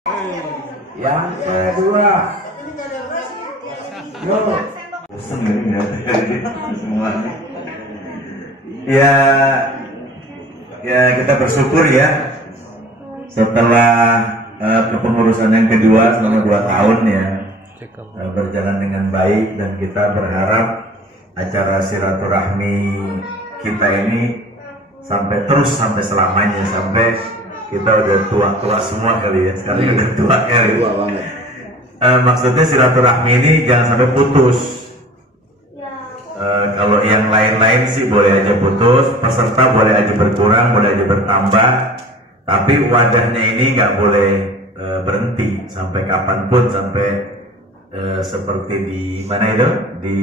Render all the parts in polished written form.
Yang kedua, yuk. Seneng ya semuanya. Ya kita bersyukur ya setelah kepengurusan yang kedua selama 2 tahun ya berjalan dengan baik, dan kita berharap acara silaturahmi kita ini sampai selamanya, sampai kita udah tua semua kali ya, sekarang udah tua kali. Maksudnya silaturahmi ini jangan sampai putus. Kalau yang lain-lain sih boleh aja putus, peserta boleh aja berkurang, boleh aja bertambah, tapi wadahnya ini nggak boleh berhenti sampai kapanpun, sampai seperti di mana itu, di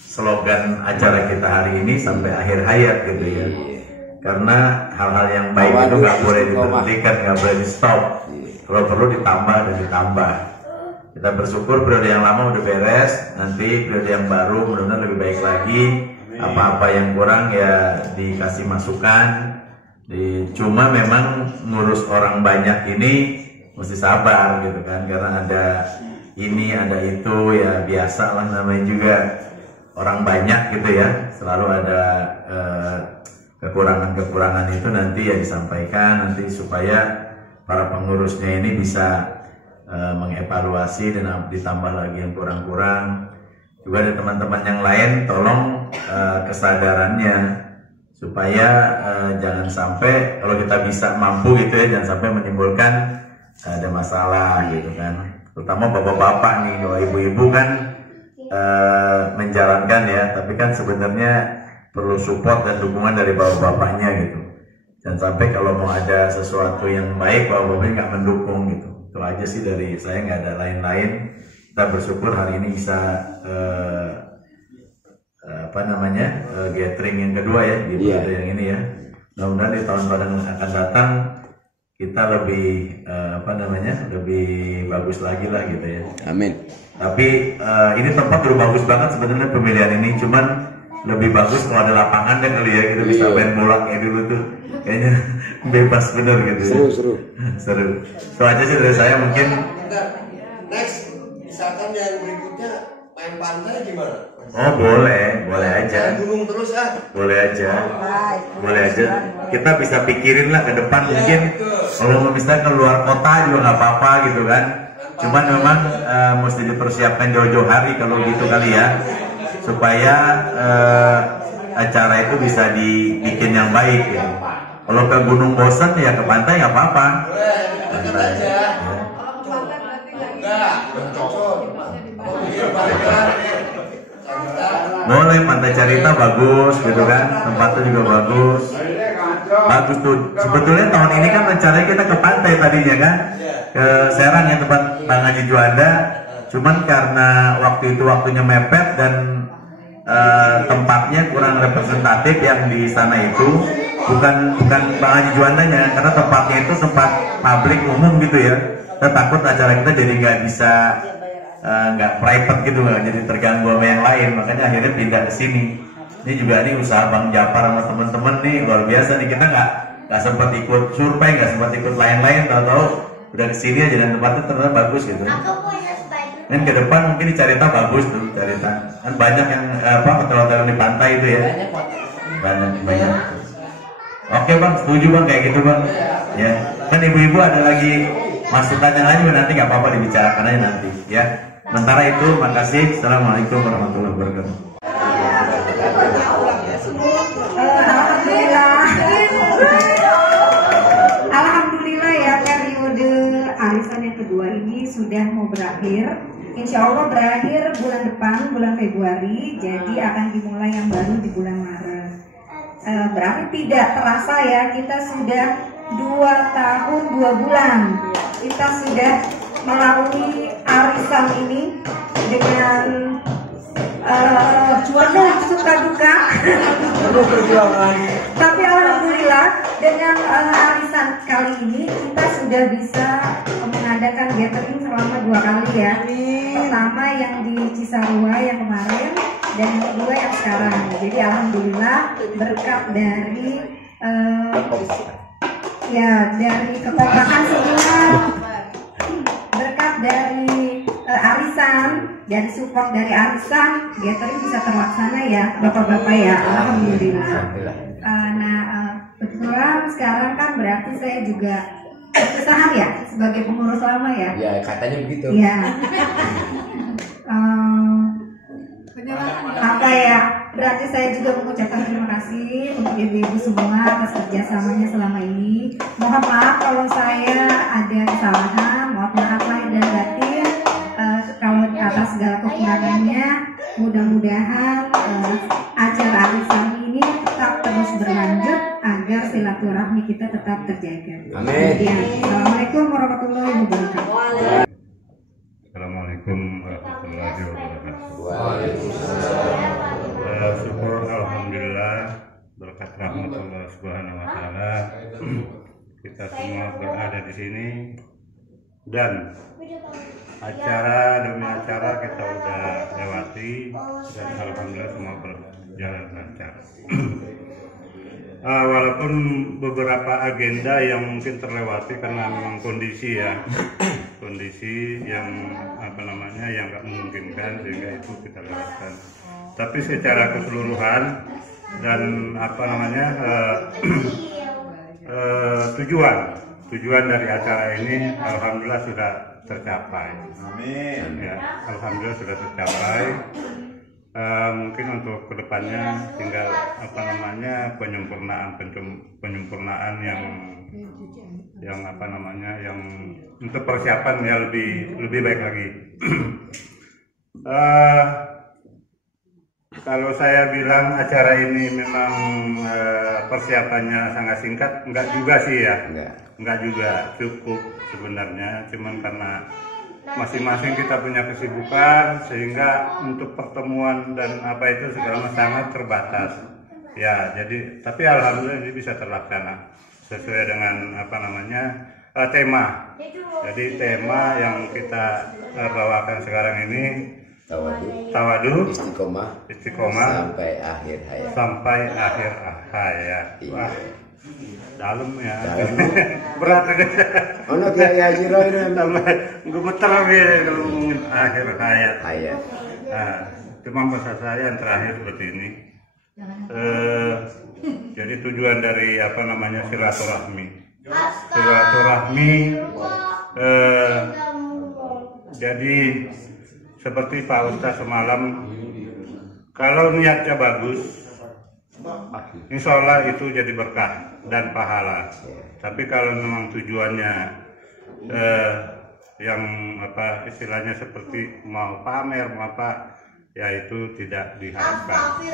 slogan acara kita hari ini, sampai akhir hayat gitu ya. Karena hal-hal yang baik itu nggak boleh diberhentikan, nggak boleh di stop. Kalau perlu ditambah dan ditambah. Kita bersyukur periode yang lama udah beres, nanti periode yang baru mudah-mudahan lebih baik lagi. Apa-apa yang kurang ya dikasih masukan. Cuma memang ngurus orang banyak ini mesti sabar gitu kan, karena ada ini ada itu ya, biasa lah namanya juga orang banyak gitu ya, selalu ada kekurangan-kekurangan itu nanti ya disampaikan nanti supaya para pengurusnya ini bisa mengevaluasi dan ditambah lagi yang kurang-kurang. Juga ada teman-teman yang lain, tolong kesadarannya supaya jangan sampai, kalau kita bisa mampu gitu ya, jangan sampai menimbulkan ada masalah gitu kan. Terutama bapak-bapak nih, kalau ibu-ibu kan menjalankan ya, tapi kan sebenarnya perlu support dan dukungan dari bapak-bapaknya gitu. Jangan sampai kalau mau ada sesuatu yang baik bapak-bapaknya nggak mendukung gitu. Itu aja sih dari saya, nggak ada lain-lain. Kita bersyukur hari ini bisa gathering yang kedua ya di periode yang ini ya. Mudah-mudahan di tahun-tahun yang akan datang kita lebih lebih bagus lagi lah gitu ya. Amin. Tapi ini tempat udah bagus banget sebenarnya pemilihan ini, cuman lebih bagus kalau ada lapangan deh kali ya, kita bisa main bola kayak dulu tuh, kayaknya bebas bener gitu. Seru. Itu aja sih dari saya mungkin. Next, misalkan yang berikutnya main pantai gimana? Oh boleh aja. Gunung terus Boleh aja. Kita bisa pikirin lah ke depan mungkin. Kalau misalnya keluar kota juga nggak apa-apa gitu kan. Cuman memang mesti dipersiapkan jauh-jauh hari kalau gitu kali ya, supaya acara itu bisa dibikin yang baik ya. Kalau ke gunung bosan ya ke pantai nggak apa-apa. Pantai. Boleh, Pantai Carita bagus gitu kan, tempatnya juga bagus tuh. Sebetulnya tahun ini kan rencananya kita ke pantai tadinya kan, ke Serang yang tempat Bang Haji Juanda. Cuman karena waktunya mepet dan tempatnya kurang representatif yang di sana itu, bukan Bang Haji Juandanya, karena tempatnya itu tempat publik umum gitu ya. Kita takut acara kita jadi nggak bisa, nggak private gitu, nggak jadi terganggu sama yang lain, makanya akhirnya pindah ke sini. Ini juga nih usaha Bang Japar sama temen-temen nih luar biasa nih, kita nggak sempat ikut survei, nggak sempat ikut lain-lain, tahu-tahu udah kesini aja dan tempatnya ternyata bagus gitu. Dan ke depan mungkin di Carita bagus tuh, Carita kan banyak yang hotel-hotel di pantai itu ya, banyak. Oke Bang, setuju Bang kayak gitu Bang. Ya kan ibu-ibu ada lagi masukannya lagi, nanti nggak apa-apa dibicarakan aja nanti ya. Sementara itu, makasih. Assalamualaikum warahmatullahi wabarakatuh. Alhamdulillah ya, periode arisan yang kedua ini sudah mau berakhir. Insya Allah berakhir bulan depan, bulan Februari. Jadi akan dimulai yang baru di bulan Maret. Berarti tidak terasa ya, kita sudah 2 tahun 2 bulan kita sudah melalui arisan ini dengan penuh suka duka. Tapi alhamdulillah dengan arisan kali ini kita sudah bisa mengadakan gathering selama 2 kali ya. Pertama yang di Cisarua yang kemarin, dan yang kedua yang sekarang. Jadi alhamdulillah berkat dari Ya, dari kekompakan semua, berkat dari arisan, dari support dari arisan, gathering bisa terlaksana ya, bapak-bapak ya, alhamdulillah. Kebetulan sekarang kan berarti saya juga usaha ya, sebagai pengurus lama ya. Ya, katanya begitu. Ya. Apa ya? Berarti saya juga mengucapkan terima kasih untuk ibu-ibu semua atas kerjasamanya selama ini. Mohon maaf kalau saya ada kesalahan, mohon maaf lahir dan batin. Kalau atas segala kekurangannya, mudah-mudahan acara arisan ini tetap terus berlanjut agar silaturahmi kita tetap terjaga. Amin. Assalamualaikum warahmatullahi wabarakatuh. Assalamualaikum warahmatullahi wabarakatuh. Waalaikumsalam. Syukur alhamdulillah berkat rahmat Allah Subhanahu wa taala kita semua berada di sini dan acara demi acara kita udah lewati dan alhamdulillah semua berjalan lancar. Walaupun beberapa agenda yang mungkin terlewati karena memang kondisi ya, kondisi yang yang nggak memungkinkan sehingga itu kita lewatkan. Tapi secara keseluruhan dan tujuan dari acara ini alhamdulillah sudah tercapai. Amin. Ya, alhamdulillah sudah tercapai. Mungkin untuk kedepannya tinggal penyempurnaan yang untuk persiapan ya lebih baik lagi. Kalau saya bilang acara ini memang persiapannya sangat singkat, enggak juga sih ya, enggak juga, cukup sebenarnya, cuman karena masing-masing kita punya kesibukan sehingga untuk pertemuan dan segala sangat terbatas ya. Jadi tapi alhamdulillah ini bisa terlaksana sesuai dengan tema. Jadi tema yang kita bawakan sekarang ini tawadu istiqomah sampai akhir hayat. Wah, dalam ya. Berat ini. Ono Kiai Haji Roy gemeter kalau ngomongin akhir hayat. Nah, cuma pesan saya yang terakhir seperti ini. Jadi tujuan dari silaturahmi. Jadi seperti Pak Ustadz semalam, kalau niatnya bagus, insya Allah itu jadi berkah dan pahala. Tapi kalau memang tujuannya yang istilahnya seperti mau pamer, ya itu tidak diharapkan.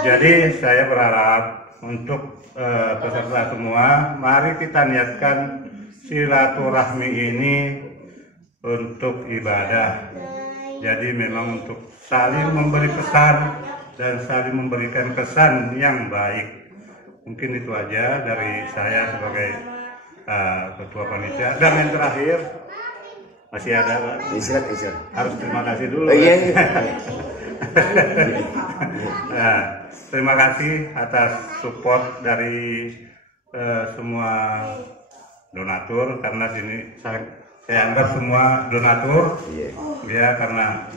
Jadi saya berharap untuk peserta semua, mari kita niatkan silaturahmi ini untuk ibadah. Jadi memang untuk saling memberi pesan dan saling memberikan kesan yang baik. Mungkin itu aja dari saya sebagai ketua panitia. Dan yang terakhir masih ada Pak. Harus terima kasih dulu. Iya. Nah, terima kasih atas support dari semua donatur, karena sini saya anggap semua donatur. Ya, karena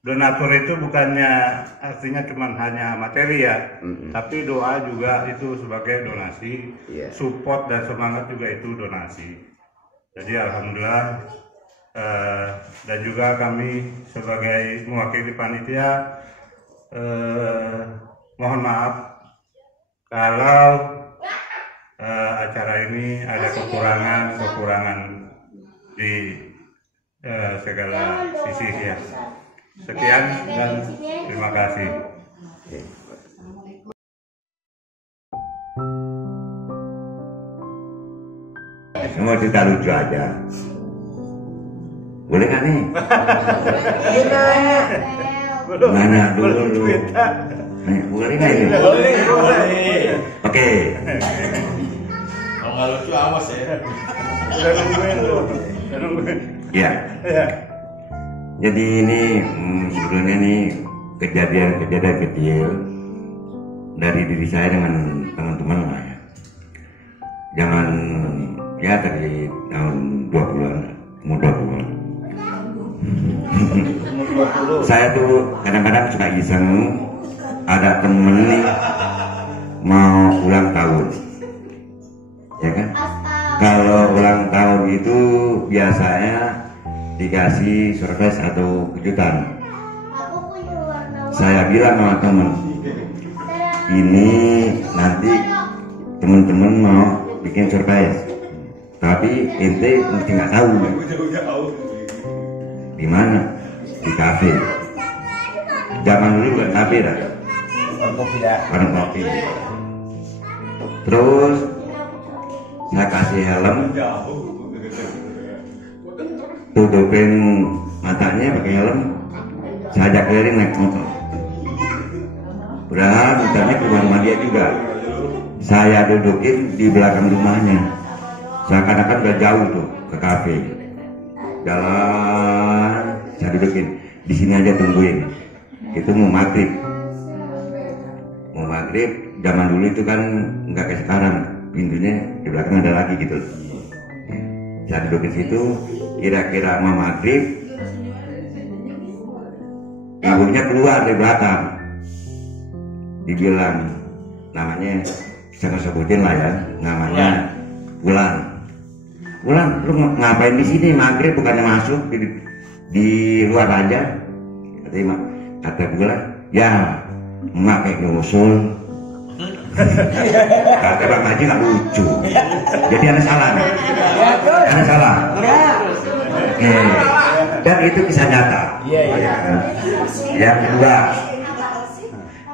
donatur itu bukannya artinya cuma hanya materi ya, tapi doa juga itu sebagai donasi, support dan semangat juga itu donasi. Jadi alhamdulillah, dan juga kami sebagai mewakili panitia mohon maaf kalau acara ini ada kekurangan di segala sisi ya. Sekian dan terima kasih. Mau cerita lucu aja. Boleh nggak nih? Nanya dulu. Boleh nggak ini? Oke. Kalau nggak lucu awas ya. Ya. Jadi ini sebetulnya nih kejadian kecil dari diri saya dengan teman-teman lah ya. Zaman ya dari tahun 20-an, umur 20-an. Saya tuh kadang-kadang suka iseng, ada temen nih mau ulang tahun, ya kan? Kalau ulang tahun itu biasanya dikasih surprise atau kejutan. Saya bilang sama temen, ini nanti temen-temen mau bikin surprise, tapi ente mesti nggak tahu di mana, di kafe. Zaman dulu bukan kafe dah, warung kopi. Terus saya kasih helm, tutupin matanya pakai helm, saya ajak keliling naik motor. Udah muternya ke rumah dia juga. Saya dudukin di belakang rumahnya. Seakan-akan udah jauh tuh ke kafe. Jalan, saya dudukin. Di sini aja tungguin. Itu mau maghrib. Mau maghrib, zaman dulu itu kan nggak kayak sekarang. Pintunya di belakang ada lagi gitu. Saya dudukin situ. Kira-kira mau maghrib, ibunya keluar dari belakang. Dibilang namanya, saya nggak sebutin lah ya, namanya Wulan. Wulan, lu ngapain di sini? Maghrib bukannya masuk di luar aja? Kata Wulan, ya emak kayak nyusul. Kata Bang Haji nggak lucu. Jadi ada salah, ada salah. Oke. Dan itu kisah nyata. Yang kedua,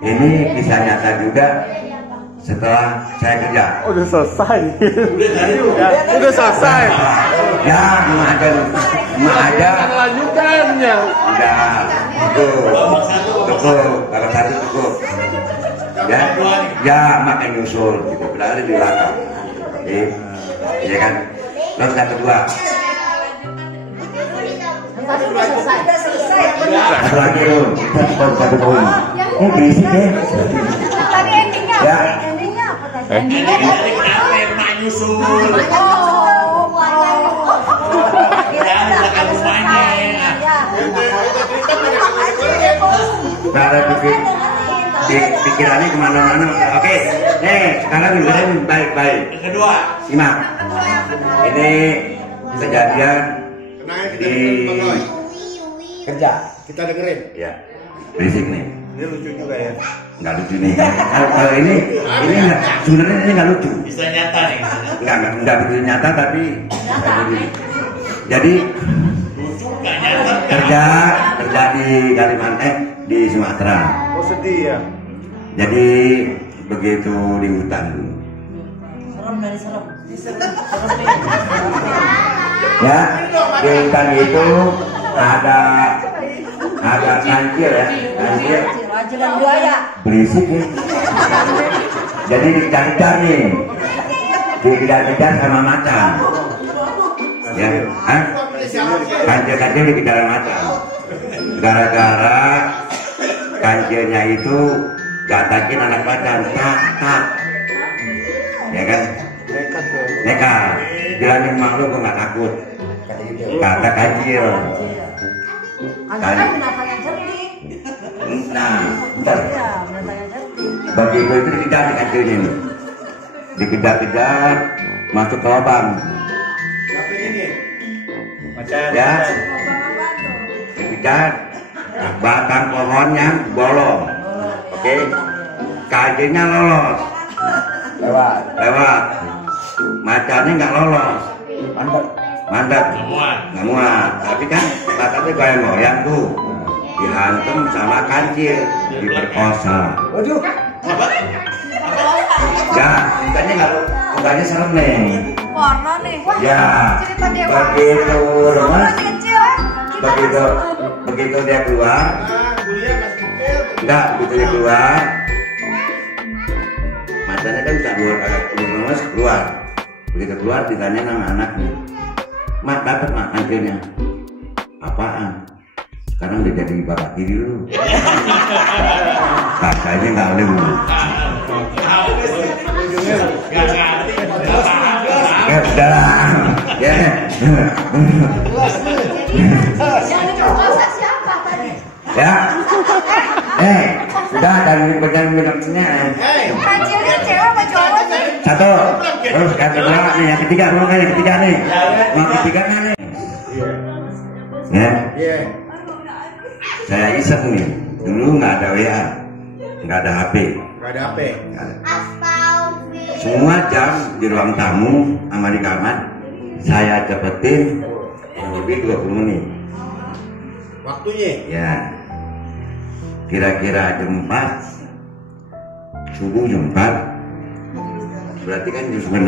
ini kisah nyata juga setelah saya kerja. Udah selesai. Udah selesai. Ya, emak aja. Lanjutannya. Udah, cukup. Kalau satu cukup. Ya, emak yang nyusul, gitu. Berada di belakang. Iya kan. Terus yang kedua. Satu lagi loh, satu poin. Berisik deh. Tadi endingnya Ya. Endingnya apa tadi? Endingnya kenapa emak nyusul? Belakang rumahnya. Cara pikirannya kemana-mana. Oke, sekarang dengerin baik-baik. Yang kedua. Simak. Ini kejadian di Kerja, kita dengerin. ya berisik nih. Ini lucu juga ya. Nggak lucu nih. Kalau ini sebenarnya ini nggak lucu. Bisa nyata nih. Nggak begitu nyata tapi jadi Lucu nggak nyata. kerja di Kalimantan di Sumatera. Oh sedih ya. Jadi begitu di hutan dulu. Ya, di hutan itu ada kancil ya, kancil berisik nih. Jadi dikejar-kejar nih, dikejar-kejar sama macan. Ya, kancil-kancil dikejar sama macan. Gara-gara kancilnya itu gatakin anak macan, tak. Ya kan? Nekat. Bilangin malu gue nggak takut. Kata kancil. Kan binatang yang cerdik. Nah, bentar. Iya, binatang yang cerdik. Begitu itu dikejar di kancilnya nih. Dikejar-kejar masuk ke lubang. Ya, dikejar batang pohonnya bolong. Oke, kancilnya lolos. Lewat. Macannya nggak lolos. Mandek. Nggak muat. Tapi kan batangnya goyang-goyang tuh. Dihantam sama kancil, diperkosa. Waduh. Ya, mukanya serem nih. Warna nih. Ya, Cerita dewasa. begitu lemas, Kecil. begitu dia keluar. Enggak, begitu dia keluar. Matanya kan bisa keluar. Begitu keluar ditanya sama anaknya, "Mak, dapat mak kancilnya?" "Apaan?" "Sekarang udah jadi bapak tiri lu." Kakaknya nggak lu. Nggak ngerti. Ya udah. Ya. Ya. Udah dan minumnya. Hasilnya cewek apa cowok sih? Satu. Terus yang kedua nih, yang ketiga belum kan yang ketiga nih. Yang ketiga kan nih. Ya. Saya iseng nih. Dulu nggak ada WA, nggak ada HP. Nggak ada HP. Semua jam di ruang tamu sama di kamar saya cepetin lebih 20 menit. Waktunya? Ya. Kira-kira jam 4 subuh jam 4 berarti kan jam 9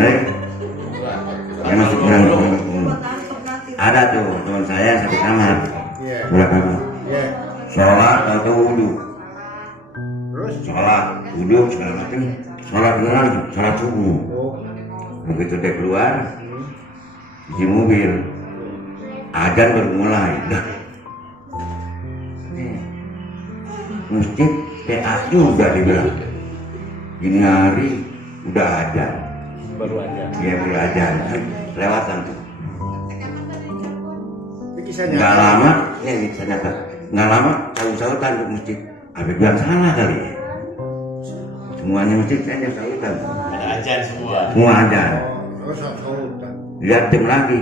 ya masuk bulan. Ada tuh teman saya satu kamar bulan kamar sholat atau wudhu, Terus? sholat wudhu segala macam, sholat beneran, sholat subuh. Begitu dia keluar di mobil azan baru mulai. Masjid PA juga dibilang ini hari udah ada Baru aja. ya baru ada lewatan tuh Ini kisahnya. nggak lama ini kisah nyata nggak lama sahur-sahuran di masjid ada bilang salah kali ya semuanya masjid saya sahuran Ada ajan semua. semua ada Oh, sahur. lihat jam lagi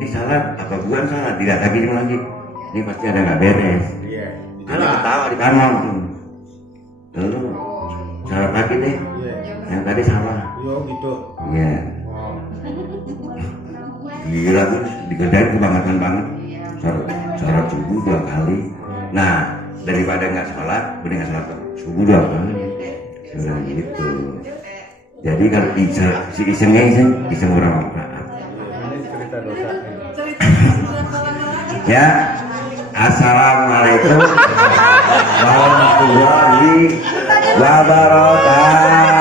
ini salah apa bukan salah tidak lagi jam lagi ini pasti ada nggak beres. Iya. Ada ketawa di kamar tuh. Lalu salah lagi deh. Iya. Yang tadi salah. Iya gitu. Iya. Oh. Gila tuh dikerjain kebangetan banget. Sholat subuh 2 kali. Nah daripada nggak sholat, mending nggak sholat subuh 2 kali. Sudah gitu. Jadi kalau si iseng orang maaf. Ini cerita dosa. Ya. Assalamualaikum warahmatullahi wabarakatuh.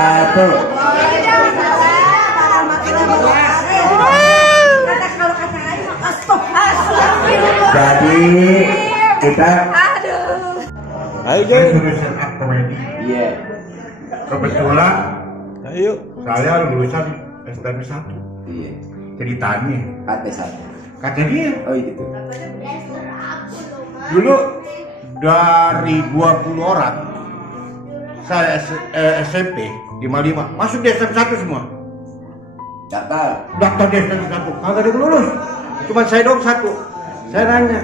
Jadi kita Ayo guys. Iya. Kebetulan Ayo. saya lulusan STM 1. Iya. Ceritanya Kata satu. kata dia Oh gitu. dulu dari 20 orang saya SMP 55 masuk di STM 1 semua. Daftar di STM 1 kagak ada yang lulus. Cuma saya doang satu. Saya nanya,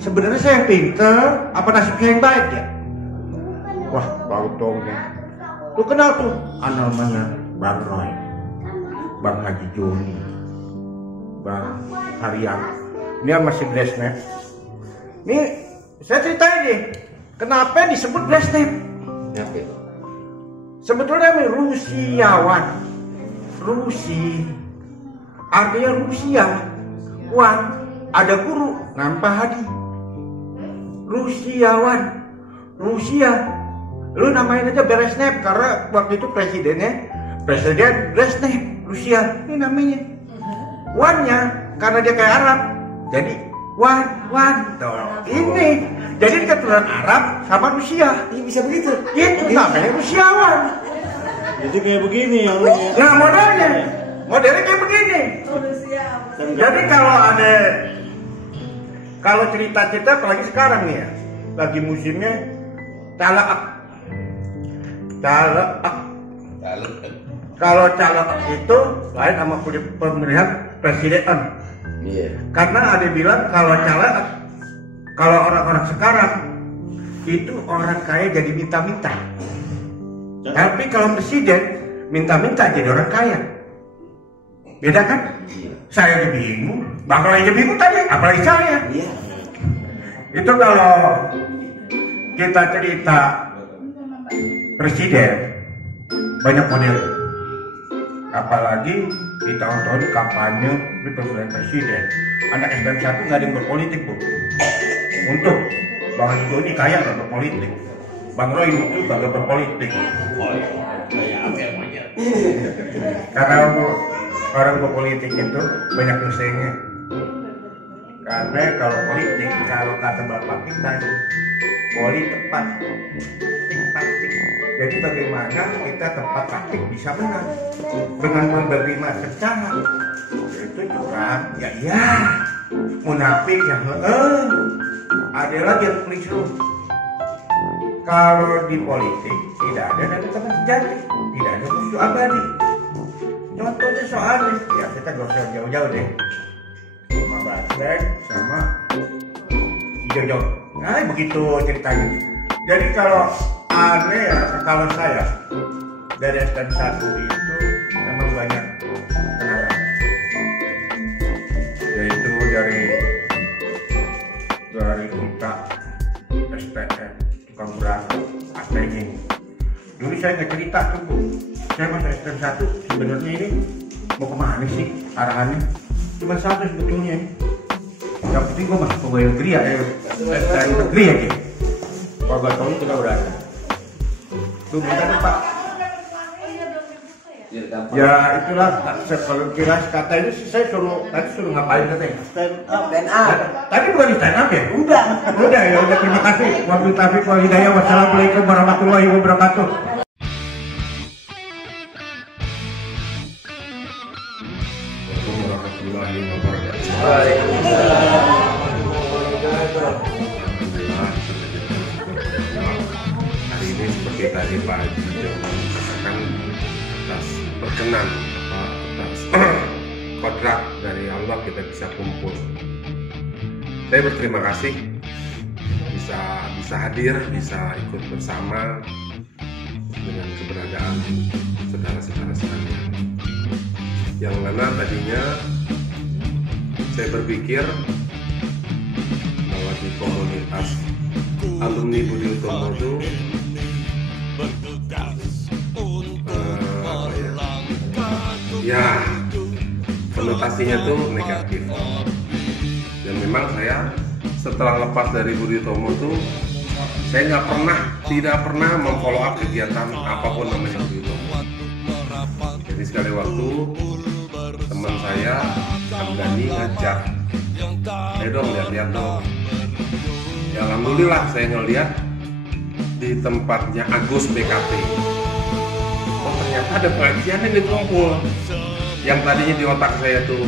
sebenarnya saya yang pinter apa nasib saya yang baik ya? Wah, baru dong ya. Lu kenal tuh? Namanya Bang Roy, Bang Haji Joni, Bang Haryam. Ini masih Blesnep. Nih, saya ceritain nih, kenapa disebut Blesnep? Sebetulnya ini Rusiawan. Rusi artinya Rusia. Wan, ada guru nampak Hadi. Rusiawan, Rusia. Lu namain aja Brezhnev karena waktu itu Presiden Brezhnev, Rusia. Ini namanya. Wannya karena dia kayak Arab. Jadi Wan. Tuh, ini. Jadi keturunan Arab sama Rusia. Ini bisa begitu. Itu namanya Rusiawan. Jadi kayak begini yang Nah modelnya kayak begini. Jadi kalau cerita-cerita apalagi sekarang nih ya, lagi musimnya calaak. Kalau calaak itu lain sama pemilihan presiden. Iya. Karena ada bilang kalau calaak, kalau orang-orang sekarang itu orang kaya jadi minta-minta. Tapi kalau presiden minta-minta jadi orang kaya. Beda kan? Saya aja bingung, Bang Roy aja bingung tadi, apalagi saya. Iya. Itu kalau kita cerita presiden banyak model. Apalagi di tahun-tahun kampanye di pemilihan presiden. Anak STM 1 nggak ada yang berpolitik, Bu. Untuk Bang Haji Joni kaya nggak berpolitik. Bang Roy itu nggak berpolitik. Karena orang berpolitik itu banyak dosanya. Karena kalau politik, kalau kata bapak kita, poli tepat, taktik. Jadi bagaimana kita tepat taktik bisa menang dengan memberi macam cara, yaitu curang, ya iya, munafik yang ada lagi yang keliru. Kalau di politik tidak ada dari teman sejati, tidak ada musuh abadi. Contohnya soalnya, ya kita gak usah jauh-jauh deh, sama Basrek sama Jojo. Nah begitu ceritanya. Jadi kalau aneh ya, kalau saya dari STM 1 itu memang banyak kenalan, yaitu dari kita STM tukang beras ATG. Dulu saya nggak cerita tuh Bu, saya masuk STM 1 sebenarnya ini mau kemana sih arahannya? Cuma satu sebetulnya. Yang penting gue masuk pegawai negeri ya, STM negeri ya gitu. Kalau gak tahu juga udah ada. Tuh bentar Pak. Ya itulah kalau kira kata ini sih saya suruh ngapain katanya? Stand up. Tapi bukan di stand up ya? Udah ya udah, terima kasih. Wabillahi taufiq wal hidayah. Wassalamualaikum warahmatullahi wabarakatuh. Warahmatullahi wabarakatuh. Hari ini seperti tadi Pak Haji katakan, atas berkenan atas kodrat dari Allah kita bisa kumpul. Saya berterima kasih bisa hadir, bisa ikut bersama dengan keberadaan saudara-saudara sekalian. Yang mana tadinya saya berpikir bahwa di komunitas alumni Budi Utomo itu ya konotasinya tuh negatif. Dan memang saya setelah lepas dari Budi Utomo tuh saya tidak pernah memfollow up kegiatan apapun namanya Budi Utomo. Jadi sekali waktu teman saya Hamdani ngajak, dong lihat dong. Ya alhamdulillah saya ngeliat di tempatnya Agus BKT. Oh ternyata ada pengajian yang dikumpul. Yang tadinya di otak saya tuh,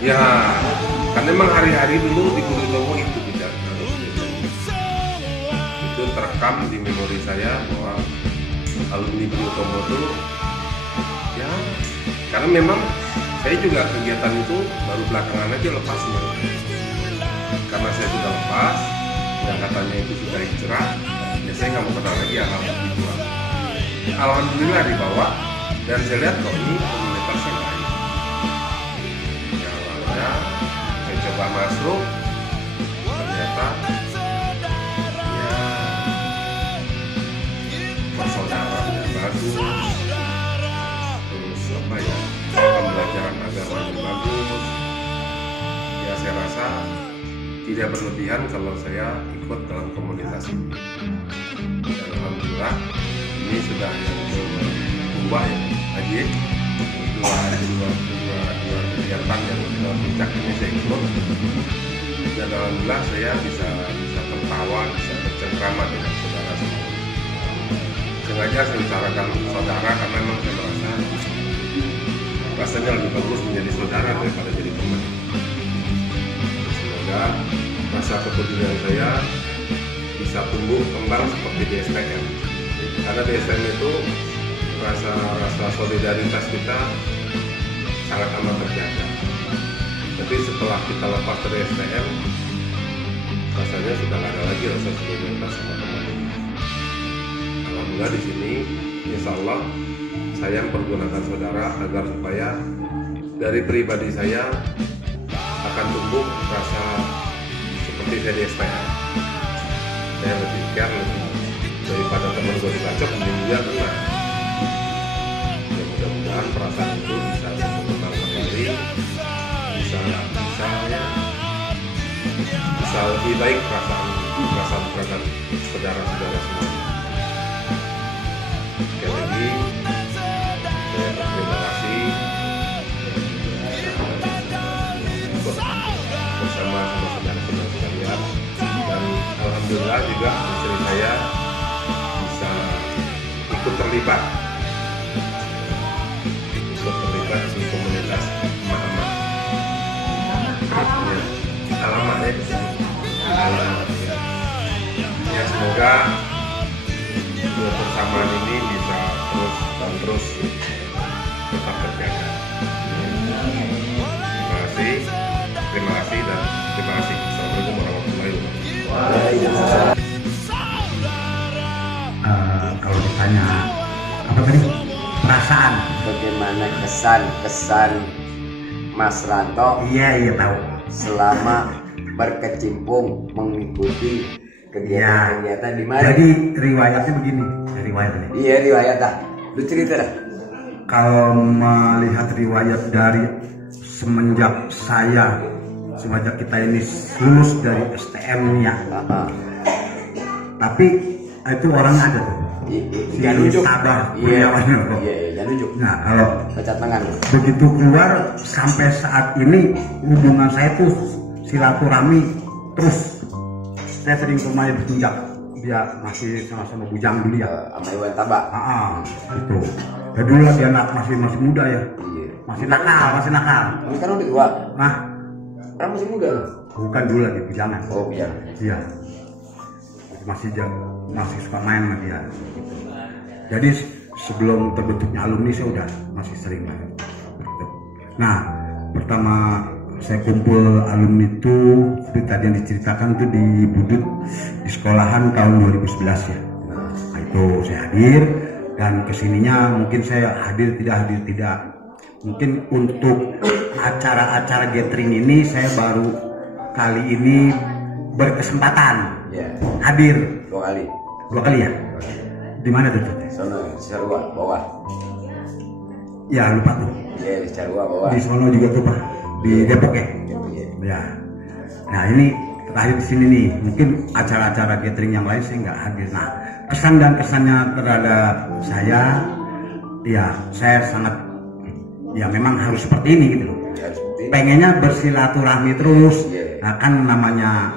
ya kan memang hari-hari dulu di Budi Utomo itu tidak. Itu terekam di memori saya bahwa alumni Budi Utomo itu ya, karena memang saya juga kegiatan itu baru belakangan aja lepasnya. Karena saya sudah lepas, yang katanya itu sudah hijrah, ya saya nggak mau kenal lagi hal itu. Alhamdulillah dibawa, dan saya lihat kok ini komunitasnya baik. Ya awalnya saya coba masuk, ternyata ya persaudaraan yang bagus, terus apa ya, pembelajaran agama yang bagus. Ya saya rasa tidak berlebihan kalau saya ikut dalam komunitas ini. Dan alhamdulillah ini sudah yang kedua ya, lagi dua kegiatan yang puncak ini saya ikut. Dan alhamdulillah saya bisa tertawa, bisa bercengkrama dengan saudara semua. Sengaja saya bicarakan saudara karena memang saya merasa rasanya lebih bagus menjadi saudara daripada jadi teman. Semoga rasa kepedulian saya bisa tumbuh kembang seperti di STM. Karena di STM itu rasa solidaritas kita sangat amat terjaga. Tapi setelah kita lepas dari STM, rasanya sudah nggak ada lagi rasa solidaritas sama teman. Alhamdulillah di sini, insya Allah saya mempergunakan saudara agar supaya dari pribadi saya akan tumbuh rasa seperti saya di STM. Saya berpikir daripada teman gue dibacok, mending dia kena. Ya mudah-mudahan perasaan itu bisa berkembang kembali, bisa lebih baik perasaan terhadap saudara-saudara semua. Sekali lagi saya berterima kasih. juga istri saya bisa ikut terlibat di komunitas emak-emak. Alamat ya, alamat ya. Ya semoga kebersamaan ini bisa terus tetap terjaga. Terima kasih dan terima kasih. Assalamualaikum warahmatullahi wabarakatuh. Kalau ditanya apa tadi perasaan, Bagaimana kesan Mas Ranto iya tahu. selama berkecimpung mengikuti kegiatan-kegiatan di mana? Jadi riwayatnya begini, riwayatnya. Iya, riwayat dah. Lu cerita dah. Kalau melihat riwayat dari semenjak kita ini lulus dari STM ya, tapi itu orangnya ada tuh. Jangan nunjuk. Sabar, Iya, Kurniawan. jangan nunjuk. Nah kalau Pecat tangan. begitu keluar sampai saat ini hubungan saya tuh silaturahmi terus. Saya sering ke rumahnya bertinjak, dia masih sama-sama bujang dulu ya. Sama Iwan Tabak. Itu. Ya dulu lah dia masih muda ya, Iya. masih nakal. Ini kan udah tua. Nah, Kan masih muda loh. bukan dulu lagi bujangan. Oh iya. Iya. Masih suka main sama dia. Jadi sebelum terbentuknya alumni saya udah masih sering lah. Nah, pertama saya kumpul alumni itu seperti tadi yang diceritakan itu di Budut di sekolahan tahun 2011 ya. Nah, itu saya hadir dan kesininya mungkin saya hadir tidak. Mungkin untuk acara-acara gathering ini saya baru kali ini berkesempatan hadir Dua kali ya. Di mana tuh? sono Cisarua bawah. Ya lupa tuh. Iya, di Cisarua bawah. Di sono juga tuh Pak. Di Depok ya. Ya. Nah ini terakhir di sini nih. Mungkin acara-acara gathering yang lain saya nggak hadir. Nah kesan dan kesannya terhadap saya, ya saya sangat ya memang harus seperti ini gitu loh. Pengennya bersilaturahmi terus. Nah kan namanya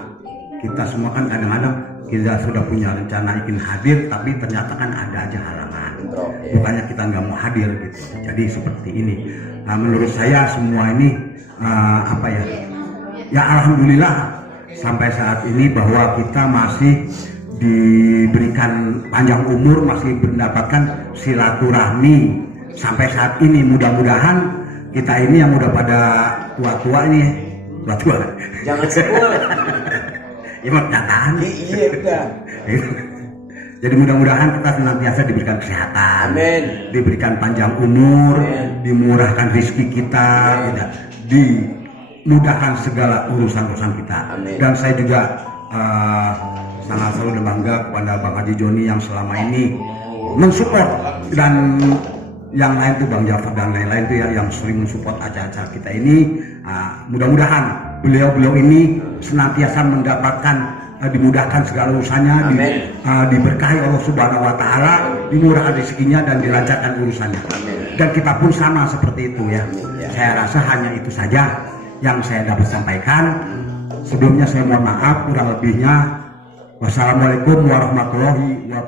kita semua kan kadang-kadang kita sudah punya rencana ingin hadir tapi ternyata kan ada aja halangan. Bukannya kita nggak mau hadir gitu. Jadi seperti ini. Nah menurut saya semua ini apa ya? Ya alhamdulillah sampai saat ini bahwa kita masih diberikan panjang umur, masih mendapatkan silaturahmi sampai saat ini. Mudah-mudahan kita ini yang udah pada tua-tua ini, tua-tua. Jangan sebut. Ya mah kenyataan. Iya udah. Jadi mudah-mudahan kita senantiasa diberikan kesehatan, Amin. diberikan panjang umur, Amin. dimurahkan rezeki kita, tidak dimudahkan segala urusan-urusan kita. Amin. Dan saya juga sangat selalu bangga kepada Bang Haji Joni yang selama ini mensupport, dan yang lain tuh Bang Jafar dan lain-lain tuh ya yang sering mensupport acara-acara kita ini. Mudah-mudahan beliau ini senantiasa mendapatkan dimudahkan segala urusannya, diberkahi Allah Subhanahu wa taala, dimurahkan rezekinya dan dilancarkan urusannya. Amin. Dan kita pun sama seperti itu ya. Saya rasa hanya itu saja yang saya dapat sampaikan. Sebelumnya saya mohon maaf kurang lebihnya. Wassalamualaikum warahmatullahi wabarakatuh.